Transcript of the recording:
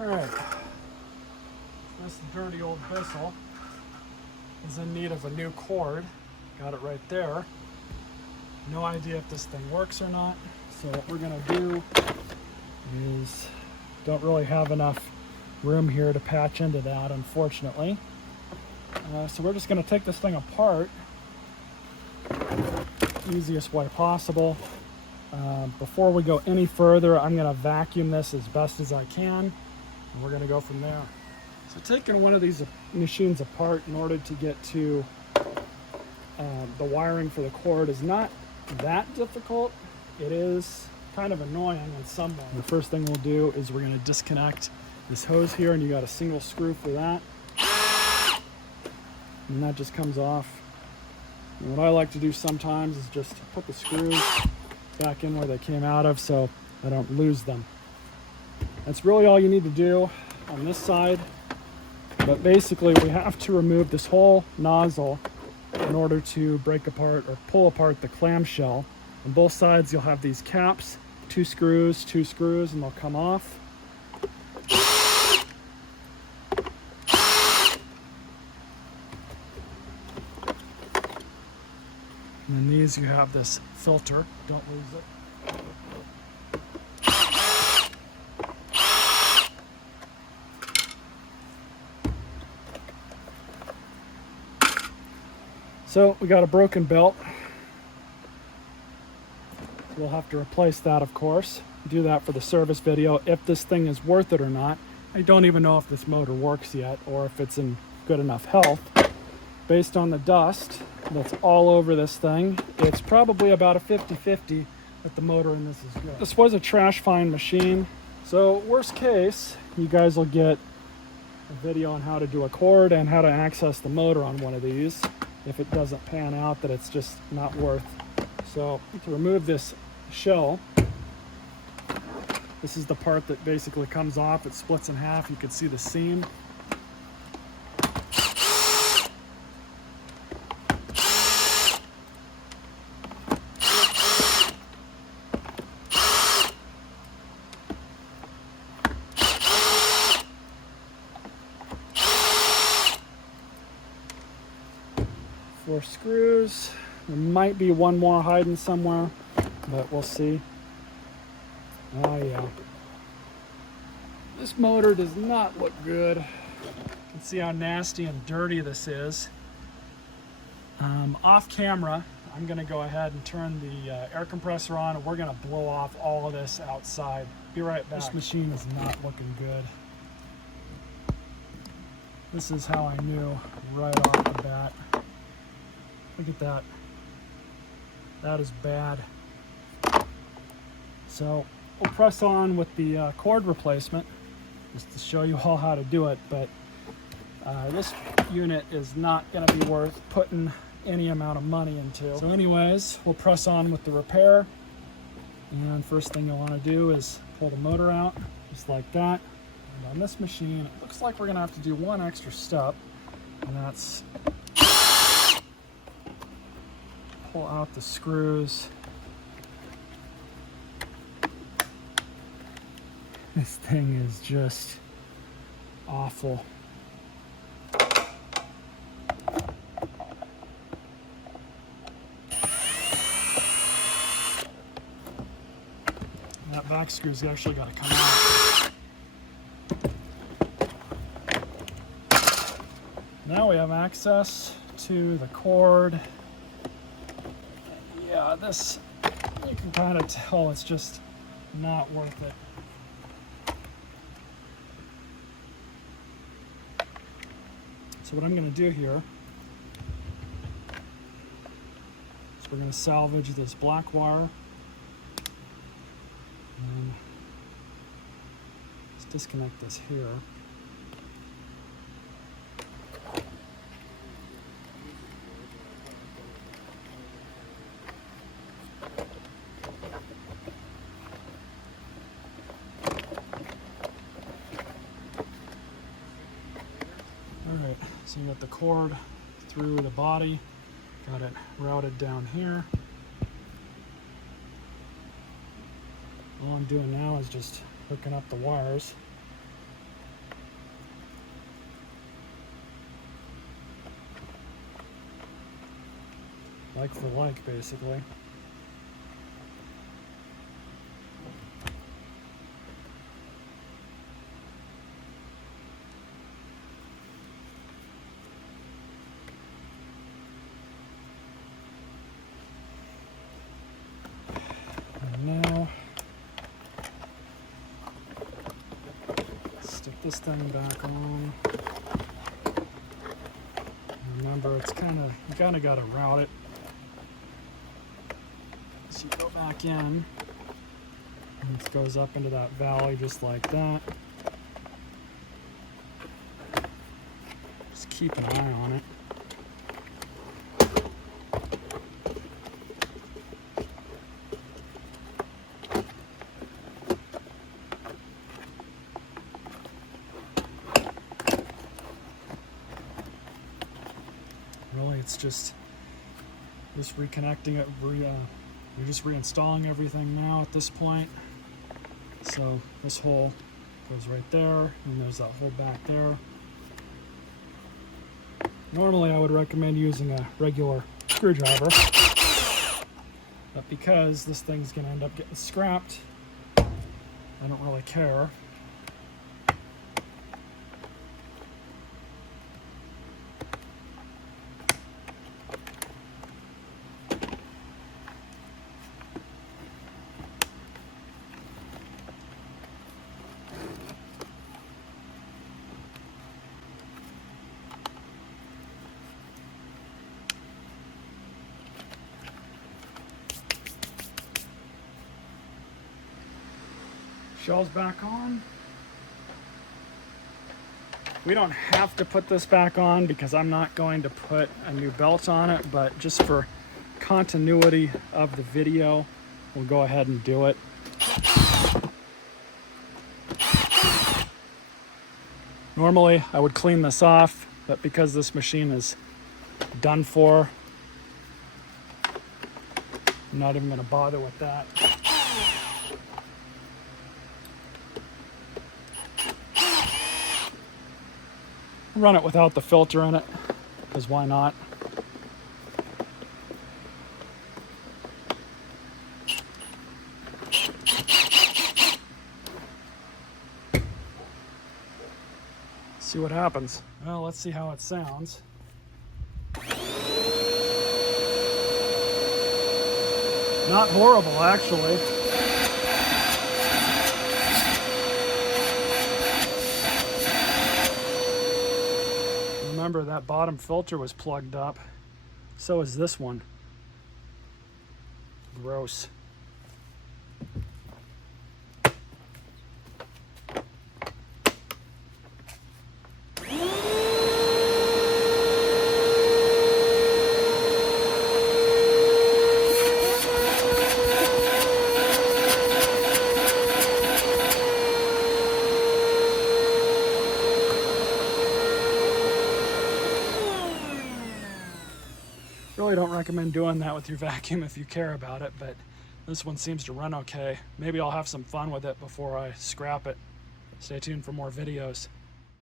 Alright, this dirty old Bissell is in need of a new cord. Got it right there. No idea if this thing works or not. So what we're going to do is, don't really have enough room here to patch into that, unfortunately. So we're just going to take this thing apart easiest way possible. Before we go any further, I'm going to vacuum this as best as I can, and we're going to go from there. So taking one of these machines apart in order to get to the wiring for the cord is not that difficult. It is kind of annoying in some way. The first thing we'll do is we're going to disconnect this hose here, and you got a single screw for that. And that just comes off. And what I like to do sometimes is just put the screws back in where they came out of so I don't lose them. That's really all you need to do on this side. But basically we have to remove this whole nozzle in order to break apart or pull apart the clamshell. On both sides you'll have these caps, two screws, and they'll come off. And then these, you have this filter, don't lose it. So we got a broken belt. We'll have to replace that, of course. Do that for the service video, if this thing is worth it or not. I don't even know if this motor works yet or if it's in good enough health. Based on the dust that's all over this thing, it's probably about a 50-50 that the motor in this is good. This was a trash find machine, so worst case, you guys will get a video on how to do a cord and how to access the motor on one of these if it doesn't pan out that it's just not worth. So to remove this shell, this is the part that basically comes off. It splits in half. You can see the seam. Four screws. There might be one more hiding somewhere, but we'll see. Oh yeah. This motor does not look good. You can see how nasty and dirty this is. Off camera, I'm gonna go ahead and turn the air compressor on, and we're gonna blow off all of this outside. Be right back. This machine is not looking good. This is how I knew right off the bat. Look at that. That is bad. So we'll press on with the cord replacement just to show you all how to do it, but this unit is not going to be worth putting any amount of money into. So anyways, we'll press on with the repair, and first thing you'll want to do is pull the motor out just like that. And on this machine, it looks like we're going to have to do one extra step, and that's pull out the screws. This thing is just awful. That back screw's actually got to come out. Now we have access to the cord. Yeah, this, you can kind of tell it's just not worth it. So what I'm going to do here is we're going to salvage this black wire. And let's disconnect this here. Alright, so you got the cord through the body, got it routed down here. All I'm doing now is just hooking up the wires. Like for like, basically. And now, stick this thing back on. Remember, it's you kind of got to route it. So you go back in, and it goes up into that valley just like that. Just keep an eye on it. Really, it's just reconnecting it. We're just reinstalling everything now at this point. So this hole goes right there, and there's that hole back there. Normally I would recommend using a regular screwdriver, but because this thing's going to end up getting scrapped, I don't really care. Shell's back on. We don't have to put this back on because I'm not going to put a new belt on it, but just for continuity of the video, we'll go ahead and do it. Normally I would clean this off, but because this machine is done for, I'm not even going to bother with that. Run it without the filter in it, because why not? See what happens. Well, let's see how it sounds. Not horrible, actually. Remember, that bottom filter was plugged up. So is this one. Gross. Really don't recommend doing that with your vacuum if you care about it, but this one seems to run okay. Maybe I'll have some fun with it before I scrap it. Stay tuned for more videos.